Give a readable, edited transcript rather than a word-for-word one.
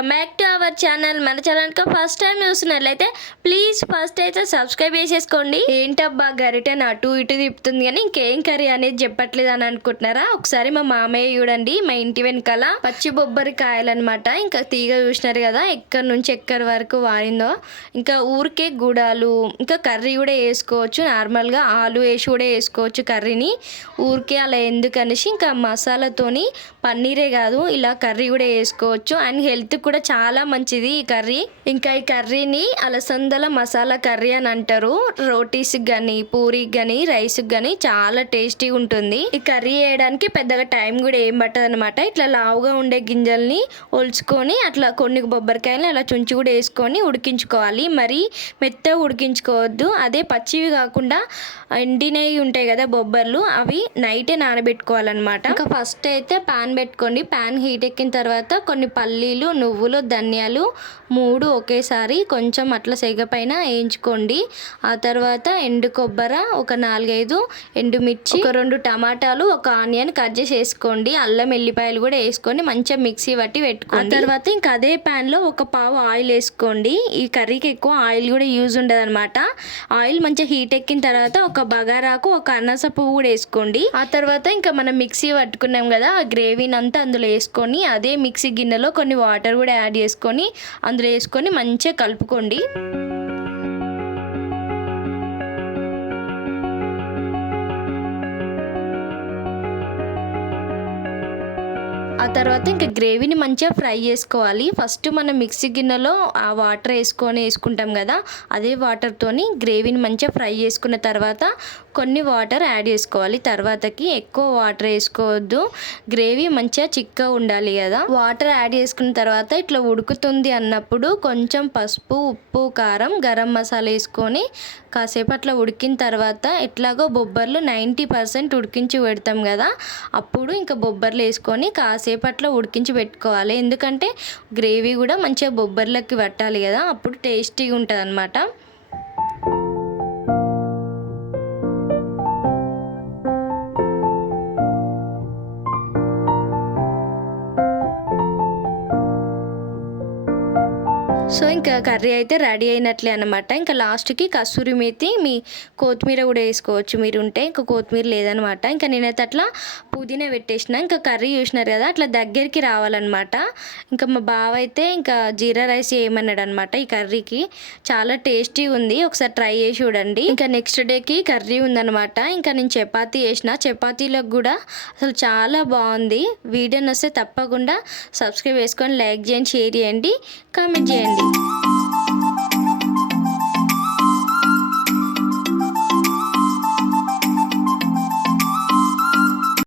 Welcome back to our channel. మన ఛానల్కి first time చూస్తున్నట్లయితే ప్లీజ్ ఫస్ట్ అయితే సబ్స్క్రైబ్ చేసేసుకోండి. ఏంటబ్బా గరిటెని అటు ఇటు తిప్పుతుంది కానీ ఇంకేం కర్రీ అనేది చెప్పట్లేదు అని అనుకుంటున్నారా? ఒకసారి మా మామయ్య చూడండి, మా ఇంటి వెనకాల పచ్చి బొబ్బరి కాయలు అనమాట. ఇంకా తీగ చూసినారు కదా ఎక్కడి నుంచి ఎక్కడి వరకు వారిందో. ఇంకా ఊరికే గుడాలు, ఇంకా కర్రీ కూడా వేసుకోవచ్చు, నార్మల్గా ఆలు వేసి కూడా వేసుకోవచ్చు కర్రీని. ఊరికే అలా ఎందుకనేసి ఇంకా మసాలాతోని పన్నీరే కాదు ఇలా కర్రీ కూడా వేసుకోవచ్చు. అండ్ హెల్త్ కూడా చాలా మంచిది ఈ కర్రీ. ఇంకా ఈ కర్రీని అలసందల మసాలా కర్రీ అని అంటారు. రోటీస్కి కానీ, పూరికి కానీ, రైస్కి కానీ చాలా టేస్టీగా ఉంటుంది. ఈ కర్రీ వేయడానికి పెద్దగా టైం కూడా ఏం పట్టదు అనమాట. ఇట్లా లావుగా ఉండే గింజల్ని ఒలుచుకొని అట్లా కొన్ని బొబ్బరికాయలు అలా చుంచి కూడా వేసుకొని ఉడికించుకోవాలి. మరి మెత్తగా ఉడికించుకోవద్దు. అదే పచ్చివి కాకుండా ఎండినవి ఉంటాయి కదా బొబ్బర్లు, అవి నైటే నానబెట్టుకోవాలన్నమాట. ఇంకా ఫస్ట్ అయితే ప్యాన్ పెట్టుకోండి. ప్యాన్ హీట్ ఎక్కిన తర్వాత కొన్ని పల్లీలు, నువ్వులు, ధనియాలు 3 ఒకేసారి కొంచెం అట్లా సెగ పైన వేయించుకోండి. ఆ తర్వాత ఎండు కొబ్బర ఒక 4-5 ఎండుమిర్చి, ఒక 2 టమాటాలు, ఒక ఆనియన్ కట్ చేసి వేసుకోండి. అల్లం వెల్లిపాయలు కూడా వేసుకొని మంచిగా మిక్సీ పట్టి పెట్టుకోండి. ఆ తర్వాత ఇంకా అదే ప్యాన్లో ఒక పావు ఆయిల్ వేసుకోండి. ఈ కర్రీకి ఎక్కువ ఆయిల్ కూడా యూజ్ ఉండదు అనమాట. ఆయిల్ మంచిగా హీట్ ఎక్కిన తర్వాత ఒక బగారాకు, ఒక అనాస పువ్వు కూడా వేసుకోండి. ఆ తర్వాత ఇంకా మనం మిక్సీ పట్టుకున్నాం కదా ఆ గ్రేవీని అంతా అందులో వేసుకొని అదే మిక్సీ గిన్నెలో కొన్ని వాటర్ కూడా యాడ్ చేసుకొని అందులో వేసుకొని మంచిగా కలుపుకోండి. ఆ తర్వాత ఇంకా గ్రేవీని మంచిగా ఫ్రై చేసుకోవాలి. ఫస్ట్ మనం మిక్సీ గిన్నెలో ఆ వాటర్ వేసుకుంటాం కదా, అదే వాటర్తోని గ్రేవీని మంచిగా ఫ్రై చేసుకున్న తర్వాత కొన్ని వాటర్ యాడ్ చేసుకోవాలి. తర్వాతకి ఎక్కువ వాటర్ వేసుకోవద్దు, గ్రేవీ మంచిగా చిక్కగా ఉండాలి కదా. వాటర్ యాడ్ చేసుకున్న తర్వాత ఇట్లా ఉడుకుతుంది అన్నప్పుడు కొంచెం పసుపు, ఉప్పు, కారం, గరం మసాలా వేసుకొని కాసేపు అట్లా ఉడికిన తర్వాత ఎట్లాగో బొబ్బర్లు 90% ఉడికించి పెడతాం కదా, అప్పుడు ఇంకా బొబ్బర్లు వేసుకొని కాసేపు అట్లా ఉడికించి పెట్టుకోవాలి. ఎందుకంటే గ్రేవీ కూడా మంచిగా బొబ్బర్లకి పట్టాలి కదా, అప్పుడు టేస్టీగా ఉంటుంది అన్నమాట. సో ఇంకా కర్రీ అయితే రెడీ అయినట్లే అనమాట. ఇంకా లాస్ట్కి కస్తూరి మేతి, మీ కొత్తిమీర కూడా వేసుకోవచ్చు మీరు ఉంటే. ఇంకా కొత్తిమీర లేదనమాట. ఇంకా నేనైతే అట్లా పుదీనా పెట్టేసిన. ఇంకా కర్రీ చూసినారు కదా అట్లా దగ్గరికి రావాలన్నమాట. ఇంకా మా బావ అయితే ఇంకా జీరా రైస్ చేయమన్నాడు అనమాట. ఈ కర్రీకి చాలా టేస్టీ ఉంది, ఒకసారి ట్రై చేసి చూడండి. ఇంకా నెక్స్ట్ డేకి కర్రీ ఉందనమాట. ఇంకా నేను చపాతీ చేసిన, చపాతీలకు కూడా అసలు చాలా బాగుంది. వీడియో నచ్చితే తప్పకుండా సబ్స్క్రైబ్ చేసుకొని లైక్ చేయండి, షేర్ చేయండి, కామెంట్ చేయండి.